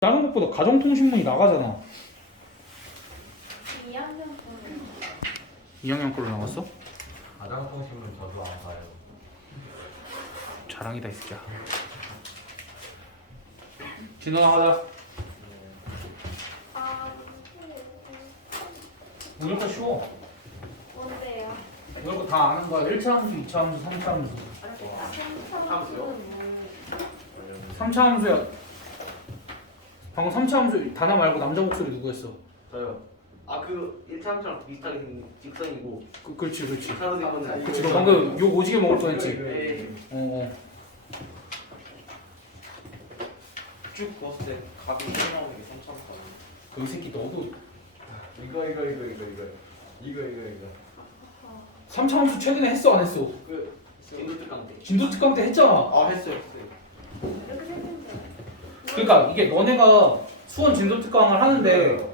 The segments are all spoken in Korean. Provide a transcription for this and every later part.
다른 것보다 가정통신문이 나가잖아. 2학년 거는 2학년 걸로 나왔어? 가정통신문 저도 안 봐요. 자랑이다 이 새끼야. 진호아 하자. 아 이런 거 쉬워. 뭔데요? 이런 거 다 아는 거야. 1차 함수, 2차 함수, 3차 함수. 함수요? 3차 함수야. 방금 3차 함수 단어 말고 남자 목소리 누구 했어? 저요. 아 그 1차 함수랑 비슷하게 생긴 직선이고 그렇지. 직선으로 생긴 그치, 너 방금 욕 오지게 먹을 뻔했지. 네. 쭉 그었을 때 값이 튀어나오는 게 3,000원. 그 새끼 너도 이거 3차 함수 최근에 했어 안 했어? 그 진도특강 때. 진도 특강 때 했잖아. 아 했어요. 이렇게 생겼는데 그러니까 이게 너네가 수원 진도 특강을 하는데,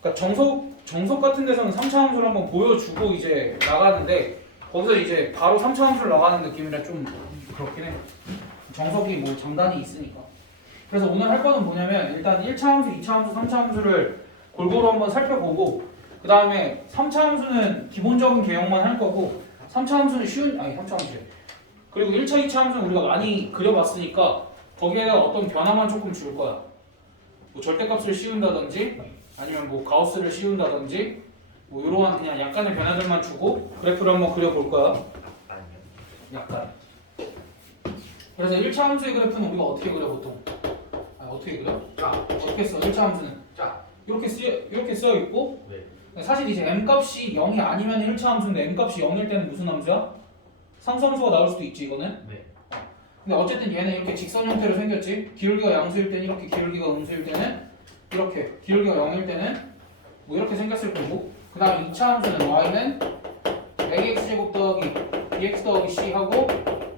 그러니까 정석 같은 데서는 3차 함수를 한번 보여주고 이제 나가는데, 거기서 이제 바로 3차 함수를 나가는 느낌이라 좀 그렇긴 해. 정석이 뭐 장단이 있으니까. 그래서 오늘 할 거는 뭐냐면 일단 1차 함수, 2차 함수, 3차 함수를 골고루 한번 살펴보고, 그 다음에 3차 함수는 기본적인 개형만 할 거고, 3차 함수는 3차 함수. 그리고 1차, 2차 함수는 우리가 많이 그려봤으니까 거기에다가 어떤 변화만 조금 줄 거야. 뭐 절대값을 씌운다든지, 아니면 뭐 가우스를 씌운다든지, 뭐 이러한 그냥 약간의 변화들만 주고 그래프를 한번 그려볼 거야. 약간. 그래서 1차 함수의 그래프는 우리가 어떻게 그려 보통? 어떻게 그려? 어떻게 써? 1차 함수는 이렇게 쓰여 있고, 네. 사실 이제 m 값이 0이 아니면 1차 함수인데 m 값이 0일 때는 무슨 함수야? 상수함수가 나올 수도 있지 이거는. 네. 근데 어쨌든 얘는 이렇게 직선 형태로 생겼지. 기울기가 양수일 때는 이렇게, 기울기가 음수일 때는 이렇게, 기울기가 0일 때는 뭐 이렇게 생겼을 거고, 그 다음에 2차 함수는 y는 ax 제곱 더하기 bx 더하기 c 하고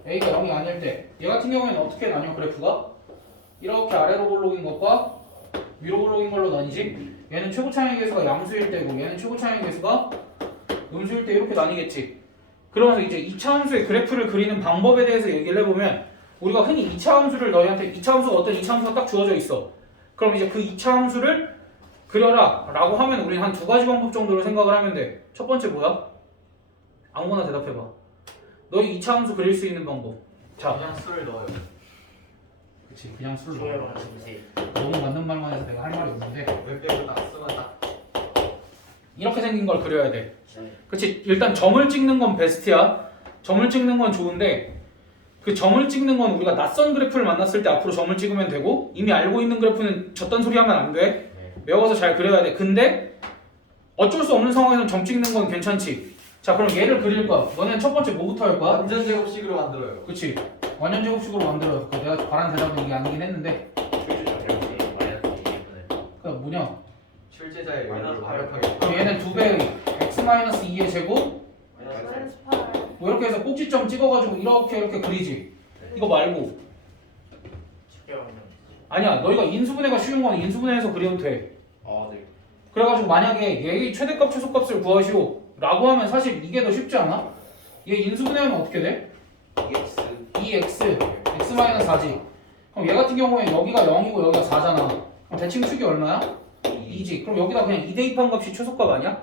a가 0이 아닐 때, 얘 같은 경우에는 어떻게 나뉘어 그래프가? 이렇게 아래로 볼록인 것과 위로 볼록인 걸로 나뉘지. 얘는 최고 차항의 개수가 양수일 때고 얘는 최고 차항의 개수가 음수일 때 이렇게 나뉘겠지. 그러면서 이제 2차 함수의 그래프를 그리는 방법에 대해서 얘기를 해보면, 우리가 흔히 2차 함수를 너희한테 2차 함수가 어떤 2차 함수가 딱 주어져 있어. 그럼 이제 그 2차 함수를 그려라 라고 하면 우리는 한 두 가지 방법 정도로 생각을 하면 돼. 첫 번째 뭐야? 아무거나 대답해봐. 너희 2차 함수 그릴 수 있는 방법. 자, 그냥 수를 넣어요. 그치, 그냥 술을 좋아요. 넣어. 하시지. 너무 맞는 말만 해서 내가 할 말이 없는데, 왜 빼고 딱 쓰면 딱. 이렇게 생긴 걸 그려야 돼. 네. 그치, 일단 점을 찍는 건 베스트야. 점을 찍는 건 좋은데, 그 점을 찍는 건 우리가 낯선 그래프를 만났을 때 앞으로 점을 찍으면 되고, 이미 알고 있는 그래프는 저딴 소리 하면 안 돼. 네. 외워서 잘 그려야 돼. 근데 어쩔 수 없는 상황에서는 점 찍는 건 괜찮지. 자, 그럼 얘를 그릴 거야. 너네는 첫 번째 뭐부터 할 거야? 완전 제곱식으로 만들어요. 그치, 완전 제곱식으로 만들어요. 내가 바란 대답은 이게 아니긴 했는데, 그 뭐냐, 출제자의 의도를 완벽하게. 그럼 얘는 2배의 x-2의 제곱 마이너스 8 뭐 이렇게 해서 꼭지점 찍어가지고 이렇게 그리지. 이거 말고 아니야, 너희가 인수분해가 쉬운 건 인수분해해서 그려도 돼. 아 네. 그래가지고 만약에 얘의 최대값 최소값을 구하시오 라고 하면 사실 이게 더 쉽지 않아? 얘 인수분해하면 어떻게 돼? EX 2x x-4지. 그럼 얘 같은 경우에 여기가 0이고 여기가 4잖아. 그럼 대칭축이 얼마야? 2지. 그럼 여기다 그냥 2 대입한 값이 최소값 아니야?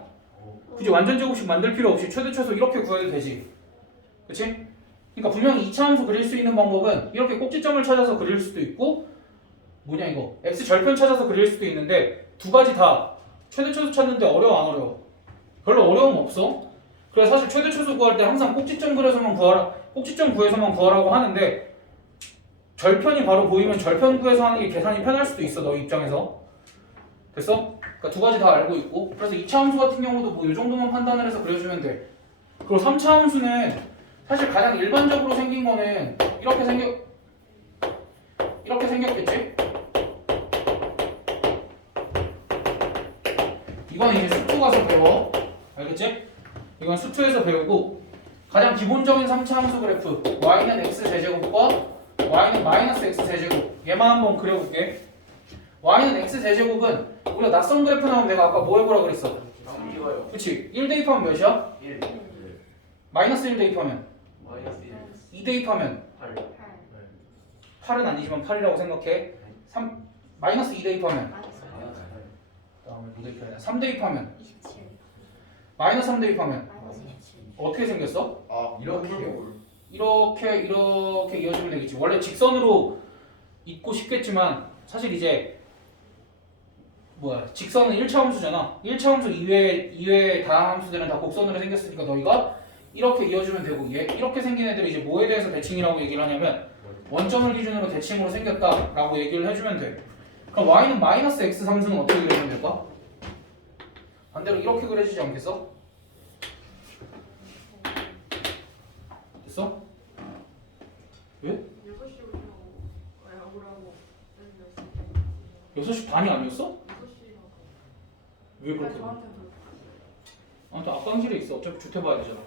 굳이 완전 제곱식 만들 필요 없이 최대 최소 이렇게 구해도 되지. 그치? 그러니까 분명히 2차 함수 그릴 수 있는 방법은 이렇게 꼭지점을 찾아서 그릴 수도 있고, 뭐냐 이거 x 절편 찾아서 그릴 수도 있는데, 두 가지 다 최대 최소 찾는데 어려워 안 어려워? 별로 어려움 없어. 그래서 사실 최대 최소 구할 때 항상 꼭지점 그려서만 구하라, 꼭지점 구해서만 구하라고 하는데, 절편이 바로 보이면 절편 구해서 하는 게 계산이 편할 수도 있어 너희 입장에서. 됐어? 그러니까 두 가지 다 알고 있고, 그래서 2차 함수 같은 경우도 뭐 이 정도만 판단을 해서 그려주면 돼. 그리고 3차 함수는 사실 가장 일반적으로 생긴 거는 이렇게 생겼겠지? 이건 이제 수투 가서 배워. 알겠지? 이건 수투에서 배우고, 가장 기본적인 3차 함수 그래프 y는 x 제제곱과 y는 마이너스 x 제제곱, 얘만 한번 그려볼게. y는 x 제제곱은 우리가 낯선 그래프 나오면 내가 아까 뭐 해보라 그랬어? 이거요. 그치? 1 대입하면 몇이야? 1 마이너스 1 대입하면 마이너스 1 2 대입하면 8 8 8은 아니지만 8이라고 생각해. 3 마이너스 2 대입하면 마이너스 다음에 5 대입하면 3 대입하면 27. 마이너스 3 대입하면 마이너스 27. 어떻게 생겼어? 아 이렇게요. 이렇게 이어지면 되겠지. 원래 직선으로 있고 싶겠지만 사실 이제 직선은 1차 함수잖아. 1차 함수 이외의 다항 함수들은 다 곡선으로 생겼으니까 너희가 이렇게 이어주면 되고 얘 이렇게 생긴 애들이 이제 뭐에 대해서 대칭이라고 얘기를 하냐면 원점을 기준으로 대칭으로 생겼다라고 얘기를 해주면 돼. 그럼 y는 마이너스 x 함수는 어떻게 그리면 될까? 반대로 이렇게 그려지지 않겠어? 됐어? 왜? 6시로 오라고 6시 반이 아니었어? 6시라고. 왜 그렇게? 저한테 그렇게 아무튼 앞방실에 있어. 어차피 주태 봐야 되잖아.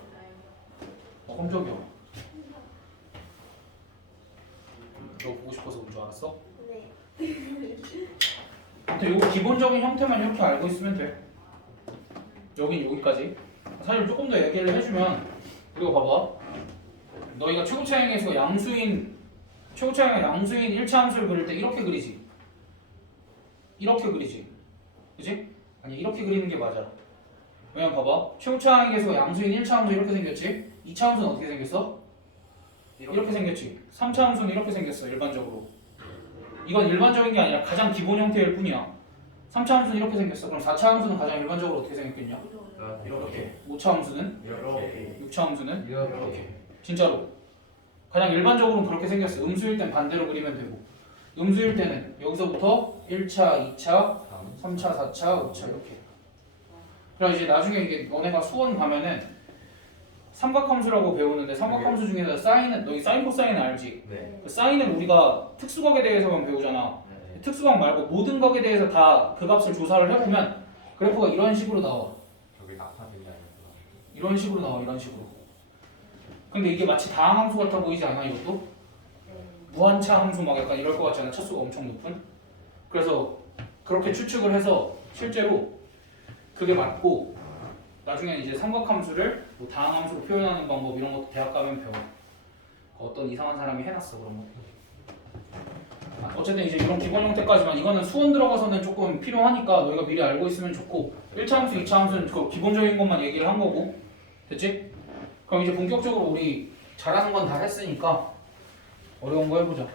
깜짝이야. 너 보고 싶어서 온 줄 알았어? 네. 아무튼 요거 기본적인 형태만 이렇게 알고 있으면 돼. 여긴 여기까지. 사실 조금 더 얘기를 해주면 우리가 봐봐. 너희가 최고차항에서 양수인 1차 함수를 그릴 때 이렇게 그리지. 이렇게 그리지. 그지? 아니 이렇게 그리는 게 맞아. 왜냐면 봐봐. 최고차항에서 양수인 1차 함수 이렇게 생겼지. 2차 함수는 어떻게 생겼어? 이렇게 생겼지. 3차 함수는 이렇게 생겼어. 일반적으로. 이건 일반적인 게 아니라 가장 기본 형태일 뿐이야. 3차 함수는 이렇게 생겼어. 그럼 4차 함수는 가장 일반적으로 어떻게 생겼겠냐? 이렇게. 5차 함수는? 이렇게. 6차 함수는? 이렇게. 진짜로. 가장 일반적으로는 그렇게 생겼어. 음수일 땐 반대로 그리면 되고. 음수일 때는 여기서부터 1차, 2차, 3차, 4차, 5차 이렇게. 그럼 이제 나중에 이게 너네가 수원 가면은 삼각함수라고 배우는데 삼각함수 중에서 사인은 너희 사인 코사인 알지? 네. 그 사인은 우리가 특수각에 대해서만 배우잖아. 네. 특수각 말고 모든 각에 대해서 다 그 값을 조사를 해보면 그래프가 이런 식으로 나와. 저기 낙하되냐 이런 식으로 나와. 이런 식으로. 근데 이게 마치 다항함수 같아 보이지 않아? 이것도? 무한차 함수 막 약간 이럴 것 같지 않아? 차수가 엄청 높은? 그래서 그렇게 추측을 해서 실제로 그게 맞고 나중에 이제 삼각함수를 뭐 다항함수로 표현하는 방법 이런 것도 대학 가면 배워. 어떤 이상한 사람이 해놨어 그런 거. 어쨌든 이제 이런 기본 형태까지만 이거는 수원 들어가서는 조금 필요하니까 너희가 미리 알고 있으면 좋고 1차 함수, 2차 함수는 그 기본적인 것만 얘기를 한 거고 됐지? 그럼 이제 본격적으로 우리 잘하는 건 다 했으니까 어려운 거 해보자.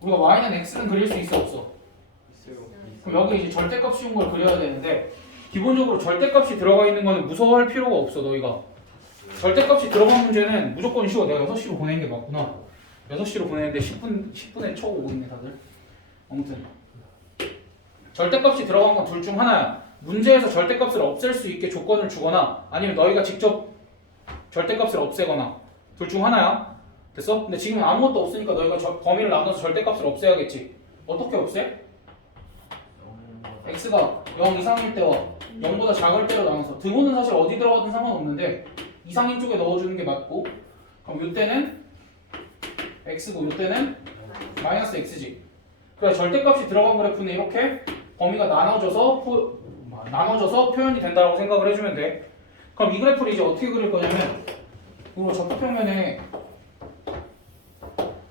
우리가 y는 x는 그릴 수 있어 없어? 있어요. 그럼 여기 이제 절대값 쉬운 걸 그려야 되는데 기본적으로 절대값이 들어가 있는 거는 무서워할 필요가 없어 너희가. 절대값이 들어간 문제는 무조건 쉬워. 내가 6시로 보내는 게 맞구나. 6시로 보내는데 10분에 쳐 오고 있네 다들. 아무튼 절대값이 들어간 건 둘 중 하나야. 문제에서 절대값을 없앨 수 있게 조건을 주거나 아니면 너희가 직접 절대값을 없애거나 둘 중 하나야. 됐어? 근데 지금 아무것도 없으니까 너희가 범위를 나눠서 절대값을 없애야겠지. 어떻게 없애? x가 0 이상일 때와 0보다 작을 때로 나눠서 등호는 사실 어디 들어가든 상관없는데 이상인 쪽에 넣어주는 게 맞고 그럼 이때는 x고 이때는 마이너스 x지. 그래 절대값이 들어간 그래프는 이렇게 범위가 나눠져서 표현이 된다고 생각을 해주면 돼. 그럼 이 그래프를 이제 어떻게 그릴 거냐면 이거 접합평면에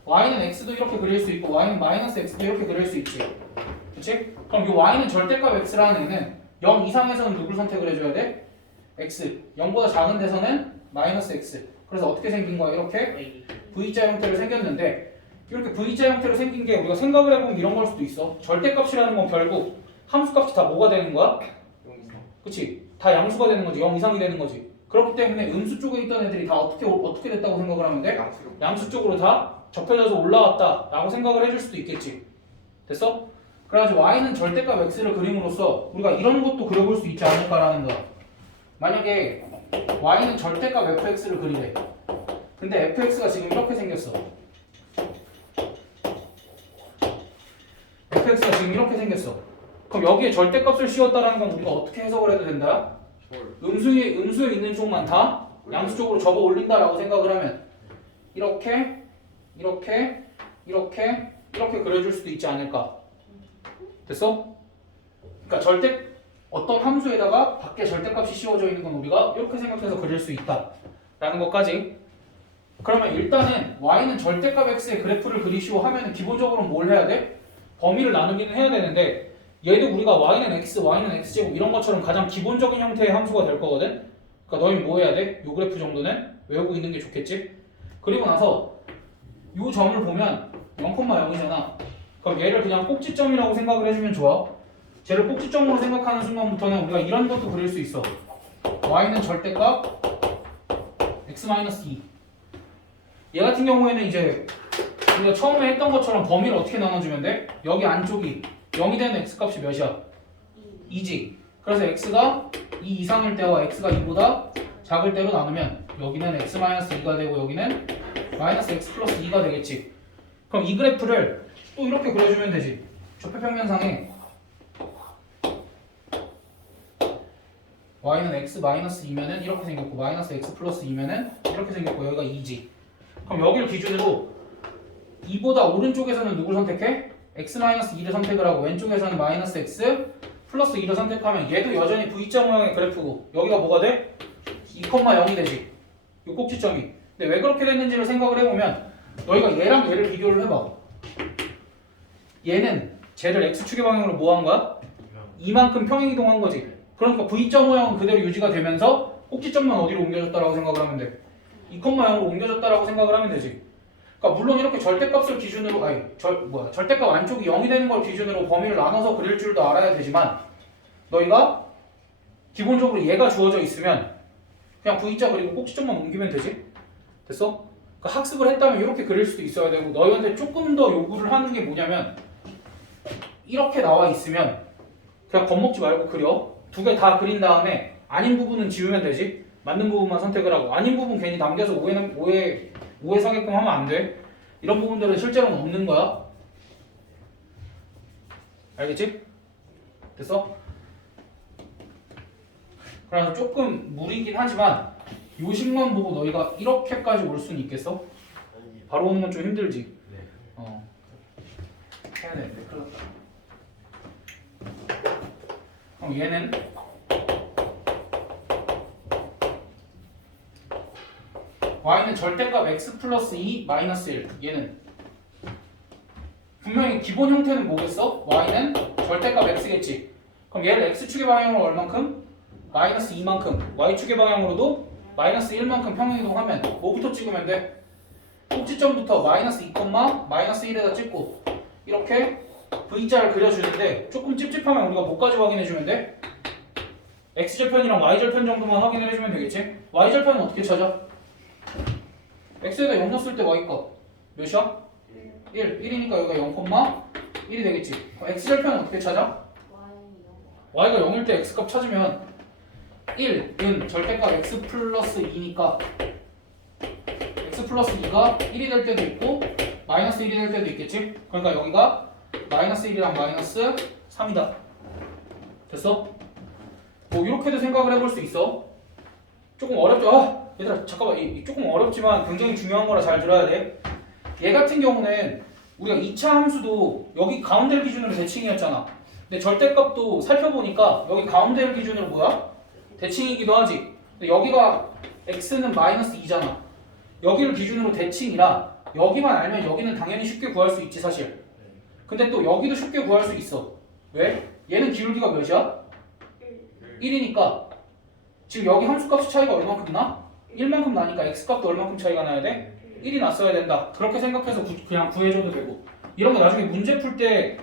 y는 x도 이렇게 그릴 수 있고 y는 마이너스 x도 이렇게 그릴 수 있지. 그치? 그럼 이 y는 절대값 x라는 애는 0 이상에서는 누굴 선택을 해줘야 돼? x. 0보다 작은 데서는 마이너스 x. 그래서 어떻게 생긴 거야? 이렇게 V자 형태로 생겼는데 이렇게 V자 형태로 생긴 게 우리가 생각을 해보면 이런 걸 수도 있어. 절대값이라는 건 결국 함수값이 다 뭐가 되는 거야? 그치? 다 양수가 되는 거지. 0 이상이 되는 거지. 그렇기 때문에 음수 쪽에 있던 애들이 다 어떻게 됐다고 생각을 하면 돼? 양수 쪽으로 다 접혀져서 올라왔다 라고 생각을 해줄 수도 있겠지. 됐어? 그래가지고 y는 절대값 x를 그림으로써 우리가 이런 것도 그려볼 수 있지 않을까라는 거야. 만약에 y는 절대값 fx를 그리래. 근데 fx가 지금 이렇게 생겼어. fx가 지금 이렇게 생겼어. 그럼 여기에 절대값을 씌웠다라는 건 우리가 어떻게 해석을 해도 된다? 음수에 있는 쪽만 다 양수 쪽으로 접어 올린다라고 생각을 하면 이렇게 그려줄 수도 있지 않을까? 됐어? 그러니까 어떤 함수에다가 밖에 절대값이 씌워져 있는 건 우리가 이렇게 생각해서 그릴 수 있다라는 것까지 그러면 일단은 y는 절대값 x의 그래프를 그리시오 하면은 기본적으로 뭘 해야 돼? 범위를 나누기는 해야 되는데 얘도 우리가 y는 x, y는 x제곱 이런 것처럼 가장 기본적인 형태의 함수가 될 거거든? 그러니까 너희 뭐 해야 돼? 요 그래프 정도는 외우고 있는 게 좋겠지? 그리고 나서 요 점을 보면 0,0이잖아. 그럼 얘를 그냥 꼭지점이라고 생각을 해주면 좋아. 쟤를 꼭지점으로 생각하는 순간부터는 우리가 이런 것도 그릴 수 있어. y는 절대값 x-2. 얘 같은 경우에는 이제 우리가 처음에 했던 것처럼 범위를 어떻게 나눠주면 돼? 여기 안쪽이 0이 되는 x값이 몇이야? 2지. 그래서 x가 2 이상일 때와 x가 2보다 작을 때로 나누면 여기는 x-2가 되고 여기는 마이너스 x 플러스 2가 되겠지. 그럼 이 그래프를 또 이렇게 그려주면 되지. 좌표평면상에 y는 x 마이너스 2면은 이렇게 생겼고 마이너스 x 플러스 2면은 이렇게 생겼고 여기가 2지. 그럼 여기를 기준으로 2보다 오른쪽에서는 누굴 선택해? x-2를 선택을 하고 왼쪽에서는 마이너스 x 플러스 2를 선택하면 얘도 여전히 V자 모양의 그래프고 여기가 뭐가 돼? 2,0이 되지. 이 꼭지점이. 근데 왜 그렇게 됐는지를 생각을 해보면 너희가 얘랑 얘를 비교를 해봐. 얘는 쟤를 x축의 방향으로 뭐 한 거야? 이만큼 평행이동한 거지. 그러니까 V자 모양은 그대로 유지가 되면서 꼭지점만 어디로 옮겨졌다라고 생각을 하면 돼. 2,0로 옮겨졌다라고 생각을 하면 되지. 그러니까 물론 이렇게 절대값을 기준으로 절대값 안쪽이 0이 되는 걸 기준으로 범위를 나눠서 그릴 줄도 알아야 되지만 너희가 기본적으로 얘가 주어져 있으면 그냥 V자 그리고 꼭지점만 옮기면 되지. 됐어? 그러니까 학습을 했다면 이렇게 그릴 수도 있어야 되고 너희한테 조금 더 요구를 하는 게 뭐냐면 이렇게 나와 있으면 그냥 겁먹지 말고 그려. 두 개 다 그린 다음에 아닌 부분은 지우면 되지. 맞는 부분만 선택을 하고 아닌 부분 괜히 남겨서 오해 사게끔 하면 안 돼. 이런 부분들은 실제로는 없는 거야. 알겠지? 됐어? 그래서 조금 무리긴 하지만 요식만 보고 너희가 이렇게까지 올 수는 있겠어? 바로 오는 건 좀 힘들지? 네. 해야 되는데 큰일 났다. 그럼 얘는 y는 절대값 x 플러스 2 마이너스 1. 얘는 분명히 기본 형태는 뭐겠어? y는 절대값 x겠지. 그럼 얘를 x축의 방향으로 얼만큼? 마이너스 2만큼. y축의 방향으로도 마이너스 1만큼 평행이동하면 뭐부터 찍으면 돼? 꼭지점부터 마이너스 2, 마이너스 1에다 찍고 이렇게 V자를 그려주는데 조금 찝찝하면 우리가 뭐까지 확인해주면 돼? x절편이랑 y절편 정도만 확인을 해주면 되겠지? y절편은 어떻게 찾아? x에다 0 넣었을 때 y값 몇이야? 1. 1이니까 여기가 0,1이 되겠지. 그럼 x절편은 어떻게 찾아? y가 0일 때 x값 찾으면 1은 절대값 x 플러스 2니까 x 플러스 2가 1이 될 때도 있고 마이너스 1이 될 때도 있겠지? 그러니까 여기가 마이너스 1이랑 마이너스 3이다. 됐어? 뭐 이렇게도 생각을 해볼 수 있어. 조금 어렵죠? 얘들아 잠깐만 조금 어렵지만 굉장히 중요한 거라 잘 들어야 돼. 얘 같은 경우는 우리가 2차 함수도 여기 가운데를 기준으로 대칭이었잖아. 근데 절대값도 살펴보니까 여기 가운데를 기준으로 뭐야? 대칭이기도 하지. 근데 여기가 x는 마이너스 2잖아. 여기를 기준으로 대칭이라 여기만 알면 여기는 당연히 쉽게 구할 수 있지 사실. 근데 또 여기도 쉽게 구할 수 있어. 왜? 얘는 기울기가 몇이야? 1이니까 지금 여기 함수값의 차이가 얼만큼 나? 1만큼 나니까 x값도 얼만큼 차이가 나야 돼? 1이 났어야 된다. 그렇게 생각해서 그냥 구해줘도 되고 이런 거 나중에 문제 풀 때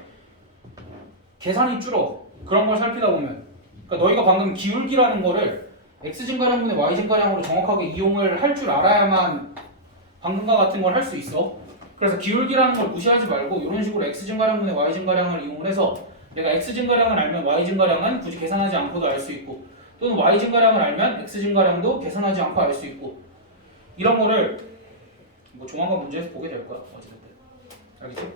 계산이 줄어. 그런 걸 살피다 보면 그러니까 너희가 방금 기울기라는 거를 x증가량분의 y증가량으로 정확하게 이용을 할 줄 알아야만 방금과 같은 걸 할 수 있어. 그래서 기울기라는 걸 무시하지 말고 이런 식으로 x증가량분의 y증가량을 이용을 해서 내가 x증가량을 알면 y증가량은 굳이 계산하지 않고도 알 수 있고 또는 y증가량을 알면 x증가량도 계산하지 않고 알 수 있고 이런 거를 뭐 조만간 문제에서 보게 될 거야. 어쨌든 알겠지?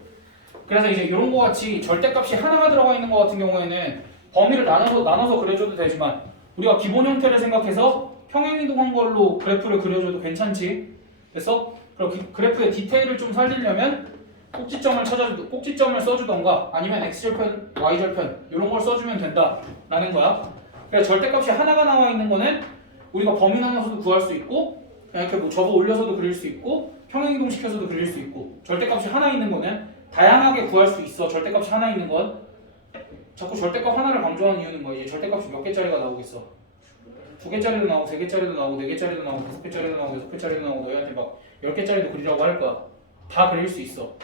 그래서 이제 이런 거 같이 절대값이 하나가 들어가 있는 거 같은 경우에는 범위를 나눠서 그려줘도 되지만 우리가 기본 형태를 생각해서 평행이동한 걸로 그래프를 그려줘도 괜찮지. 그래서 그래프의 디테일을 좀 살리려면 꼭지점을 써주던가 아니면 x절편, y절편 이런 걸 써주면 된다라는 거야. 그래서 절대값이 하나가 나와 있는 거는 우리가 범위 나눠서도 구할 수 있고 이렇게 뭐 접어 올려서도 그릴 수 있고 평행이동 시켜서도 그릴 수 있고 절대값이 하나 있는 거는 다양하게 구할 수 있어. 절대값이 하나 있는 건 자꾸 절대값 하나를 강조하는 이유는 뭐야? 이제 절대값이 몇 개짜리가 나오겠어? 2개짜리도 나오고 3개짜리도 나오고 4개짜리도 나오고 5개짜리도 나오고 6개짜리도 나오고 너희한테 막 10개짜리도 그리라고 할 거야. 다 그릴 수 있어.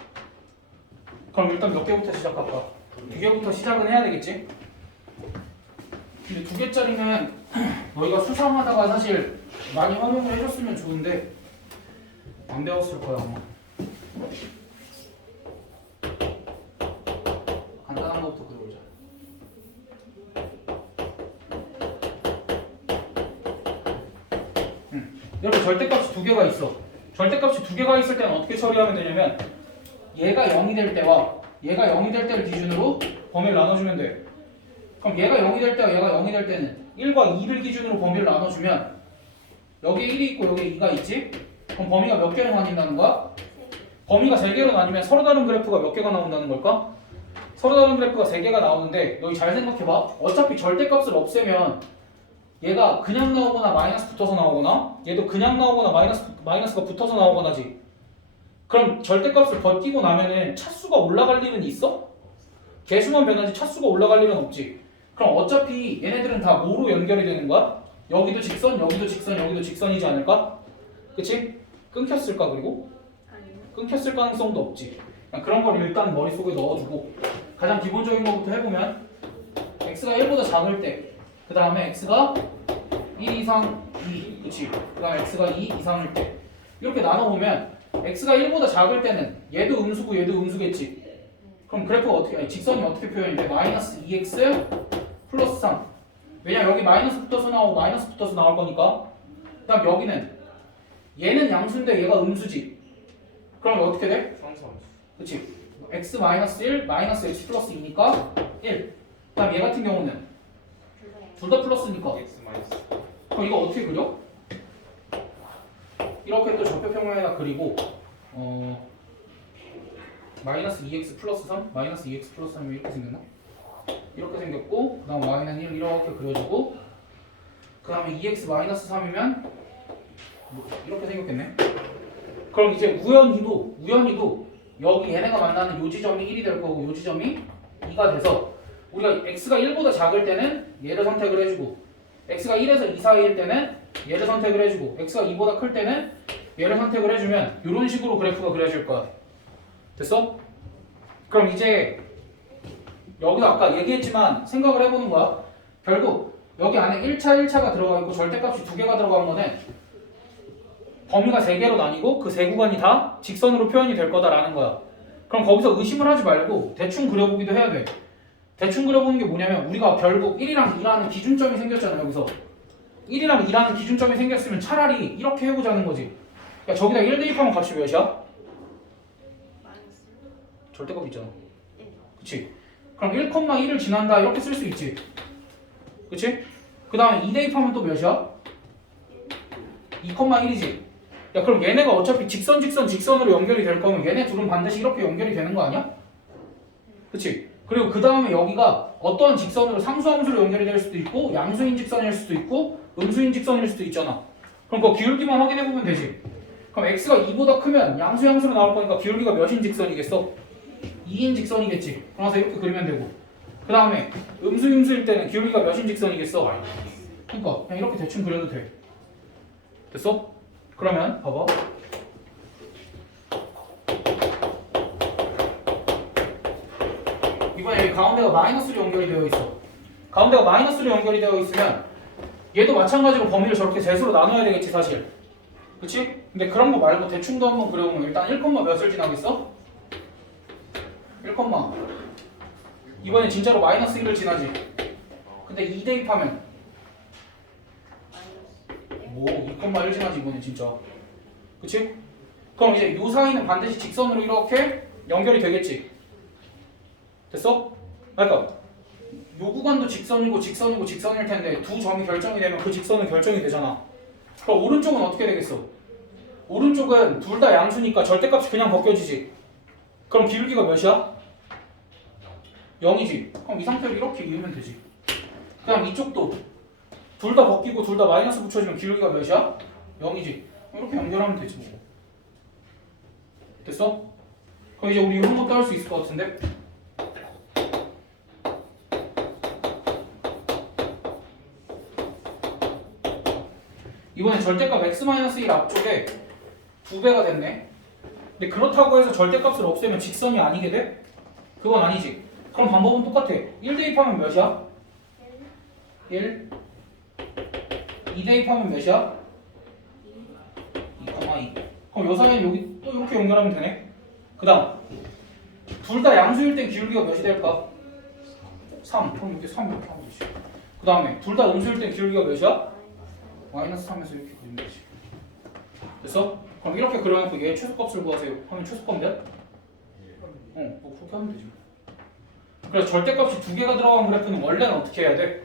그럼 일단 몇 개부터 시작할까? 2개부터 시작은 해야 되겠지? 근데 2개짜리는 너희가 수상하다가 사실 많이 활용을 해줬으면 좋은데 안 배웠을 거야 아마. 간단한 것부터 그려보자. 이렇게 절대값이 2개가 있어. 절대값이 2개가 있을 때는 어떻게 처리하면 되냐면 얘가 0이 될 때와 얘가 0이 될 때를 기준으로 범위를 나눠주면 돼. 그럼 얘가 0이 될 때와 얘가 0이 될 때는 1과 2를 기준으로 범위를 나눠주면 여기에 1이 있고 여기에 2가 있지? 그럼 범위가 몇 개로 나뉜다는 거야? 범위가 3개로 나뉘면 서로 다른 그래프가 몇 개가 나온다는 걸까? 서로 다른 그래프가 3개가 나오는데 너희 잘 생각해봐. 어차피 절대값을 없애면 얘가 그냥 나오거나 마이너스 붙어서 나오거나 얘도 그냥 나오거나 마이너스가 붙어서 나오거나지. 그럼 절대값을 벗기고 나면은 차수가 올라갈 일은 있어? 개수만 변하지 차수가 올라갈 일은 없지. 그럼 어차피 얘네들은 다 뭐로 연결이 되는 거야? 여기도 직선, 여기도 직선, 여기도 직선이지 않을까? 그치? 끊겼을까 그리고? 아니요. 끊겼을 가능성도 없지. 그냥 그런 걸 일단 머릿속에 넣어두고 가장 기본적인 것부터 해보면 x가 1보다 작을 때 그 다음에 x가 1 이상 2 그치? 그 다음에 x가 2 이상일 때 이렇게 나눠보면 x가 1보다 작을 때는 얘도 음수고 얘도 음수겠지. 그럼 그래프가 어떻게 아니 직선이 어떻게 표현이 돼? 마이너스 2x 플러스 3. 왜냐면 여기 마이너스 붙어서 나오고 마이너스 붙어서 나올 거니까. 그 다음 여기는 얘는 양수인데 얘가 음수지. 그럼 어떻게 돼? 상수함수. 그치? x 마이너스 1 마이너스 x 플러스 2니까 1. 그 다음 얘 같은 경우는 둘 다 플러스니까 x 마이너스. 그럼 이거 어떻게 그려? 이렇게 또 좌표평면에다 그리고 마이너스 2x 플러스 3 마이너스 2x 플러스 3이면 이렇게 생겼나? 이렇게 생겼고 그 다음 y는 1 이렇게 그려주고 그 다음에 2x 마이너스 3이면 이렇게 생겼겠네. 그럼 이제 우연히도 여기 얘네가 만나는 요 지점이 1이 될 거고 요 지점이 2가 돼서 우리가 x가 1보다 작을 때는 얘를 선택을 해주고 x가 1에서 2 사이일 때는 얘를 선택을 해주고 x가 2보다 클 때는 얘를 선택을 해주면 이런 식으로 그래프가 그려질 거야. 됐어? 그럼 이제 여기서 아까 얘기했지만 생각을 해보는 거야. 결국 여기 안에 1차가 들어가 있고 절대값이 2개가 들어간 거는 범위가 3개로 나뉘고 그 세 구간이 다 직선으로 표현이 될 거다라는 거야. 그럼 거기서 의심을 하지 말고 대충 그려보기도 해야 돼. 대충 그려보는 게 뭐냐면 우리가 결국 1이랑 2라는 기준점이 생겼잖아. 여기서 1이랑 2라는 기준점이 생겼으면 차라리 이렇게 해보자는 거지. 야 저기다 1 대입하면 값이 몇이야? 마이너스 절대값 있잖아. 1. 그치? 그럼 1,1을 지난다 이렇게 쓸 수 있지. 그치? 그 다음에 2 대입하면 또 몇이야? 2,1이지. 야 그럼 얘네가 어차피 직선으로 연결이 될 거면 얘네 둘은 반드시 이렇게 연결이 되는 거 아니야? 그치? 그리고 그 다음에 여기가 어떠한 직선으로 상수함수로 연결이 될 수도 있고 양수인 직선일 수도 있고 음수인 직선일 수도 있잖아. 그럼 그거 기울기만 확인해보면 되지. 그럼 x가 2보다 크면 양수로 나올 거니까 기울기가 몇인 직선이겠어? 2인 직선이겠지. 그래서 이렇게 그리면 되고 그 다음에 음수일 때는 기울기가 몇인 직선이겠어? 그러니까 그냥 이렇게 대충 그려도 돼. 됐어? 그러면 봐봐. 이번에 여기 가운데가 마이너스로 연결이 되어 있어. 가운데가 마이너스로 연결이 되어 있으면 얘도 마찬가지로 범위를 저렇게 셋으로 나눠야 되겠지 사실. 그치? 근데 그런 거 말고 대충도 한번 그려보면 일단 1, 몇을 지나겠어? 1, 이번엔 진짜로 마이너스 1을 지나지. 근데 2 대입하면 뭐 2,1 지나지 이번엔 진짜. 그치? 그럼 이제 요 사이는 반드시 직선으로 이렇게 연결이 되겠지. 됐어? 그러니까 요 구간도 직선이고 직선일 텐데 두 점이 결정이 되면 그 직선은 결정이 되잖아. 그럼 오른쪽은 어떻게 되겠어? 오른쪽은 둘 다 양수니까 절대값이 그냥 벗겨지지. 그럼 기울기가 몇이야? 0이지. 그럼 이 상태로 이렇게 이으면 되지. 그다음 이쪽도 둘 다 벗기고 둘 다 마이너스 붙여주면 기울기가 몇이야? 0이지. 이렇게 연결하면 되지 뭐. 됐어? 그럼 이제 우리 이런 것도 할 수 있을 것 같은데? 이번엔 절대값 x-1 앞쪽에 2배가 됐네. 근데 그렇다고 해서 절대값을 없애면 직선이 아니게 돼? 그건 아니지. 그럼 방법은 똑같아. 1 대입하면 몇이야? 1. 2 대입하면 몇이야? 2,2. 그럼 요사면 여기 또 이렇게 연결하면 되네. 그 다음 둘 다 양수일 땐 기울기가 몇이 될까? 3. 그럼 이렇게 3 이렇게 하면 되지. 그 다음에 둘 다 음수일 땐 기울기가 몇이야? 마이너스 3에서 이렇게 그리면 되지. 됐어? 그럼 이렇게 그려놓고 얘 최소값을 구하세요 하면 최소값 몇? 뭐 그렇게 하면 되지. 그래서 절대값이 두 개가 들어간 그래프는 원래는 어떻게 해야 돼?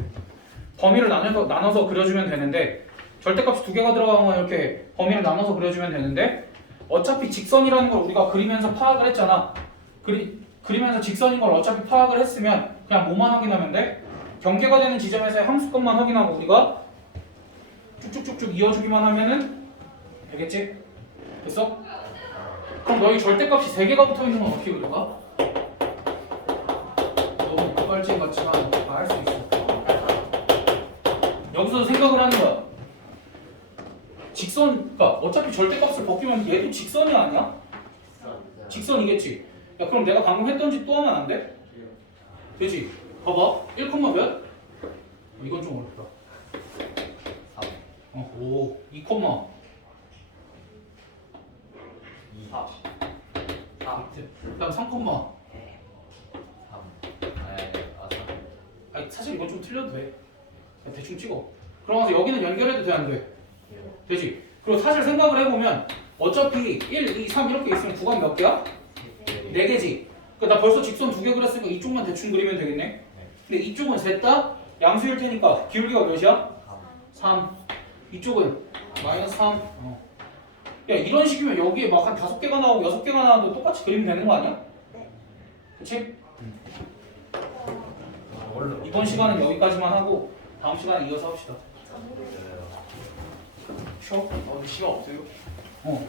범위를 나눠서 그려주면 되는데 절대값이 두 개가 들어가면 이렇게 범위를 나눠서 그려주면 되는데 어차피 직선이라는 걸 우리가 그리면서 파악을 했잖아. 그리면서 직선인 걸 어차피 파악을 했으면 그냥 뭐만 확인하면 돼? 경계가 되는 지점에서의 함수값만 확인하고 우리가 쭉쭉쭉쭉 이어주기만 하면은 되겠지? 됐어? 그럼 너희 절대값이 세 개가 붙어있는 건 어떻게 그려가? 너무 급발진 같지만 다 할 수 있어. 여기서 생각을 하는 거야. 직선, 그러니까 어차피 절대값을 벗기면 얘도 직선이 아니야? 직선이겠지. 야 그럼 내가 방금 했던 짓 또 하면 안 돼? 되지? 봐봐. 1, 몇? 이건 좀 어렵다. 3 오, 2, 2 4 그다음 3, 3 아니 사실 이건 좀 틀려도 돼. 그냥 대충 찍어. 그러면서 여기는 연결해도 돼 안 돼? 되지. 그리고 사실 생각을 해보면 어차피 1, 2, 3 이렇게 있으면 구간 몇 개야? 4개지. 그러니까 나 벌써 직선 2개 그렸으니까 이쪽만 대충 그리면 되겠네. 근데 이쪽은 셋 다 양수일 테니까 기울기가 몇이야? 3. 이쪽은 마이너스 3. 야 이런 식이면 여기에 막 한 5개가 나오고 6개가 나와도 똑같이 그리면 되는 거 아니야? 그치? 이번 시간은 여기까지만 하고 다음 시간에 이어서 합시다. 쉬어? 근데 시간 없어요? 어.